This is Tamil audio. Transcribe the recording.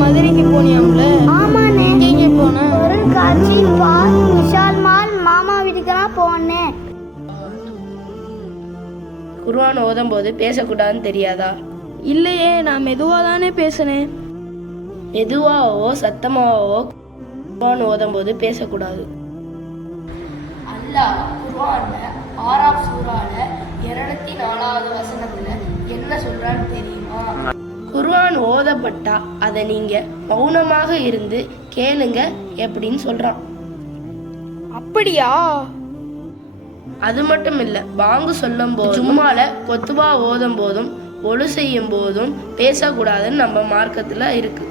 மதுரைக்கு போனியாம்ல? ஆமாண்ணே. எங்க போன? பொருட்காட்சி, பார்க், விஷால் மால், மாமா வீட்டுக்கெல்லாம் போனேன். குர்ஆன் ஓதும் போது பேசக்கூடாதுன்னு தெரியாதா? இல்லையே, நான் மெதுவா தானே பேசினேன். மெதுவாவோ சத்தமாவோ குர்ஆன் ஓதும் போது பேசக்கூடாது. அல்லாஹ் குர்ஆன்ல 6ஆம் சூரால 204வது வசனத்துல என்ன சொல்றான்னு தெரியுமா? குர்ஆன் ஓதப்பட்டா அதை நீங்க மௌனமாக இருந்து கேளுங்க எப்படின்னு சொல்றான். அப்படியா? அது மட்டும் இல்ல, பாங்கு சொல்லும் போதும் ஜும்மால கொத்துபா ஓதும் போதும் ஒழு செய்யும் போதும் பேசக்கூடாதுன்னு நம்ம மார்க்கத்துல இருக்கு.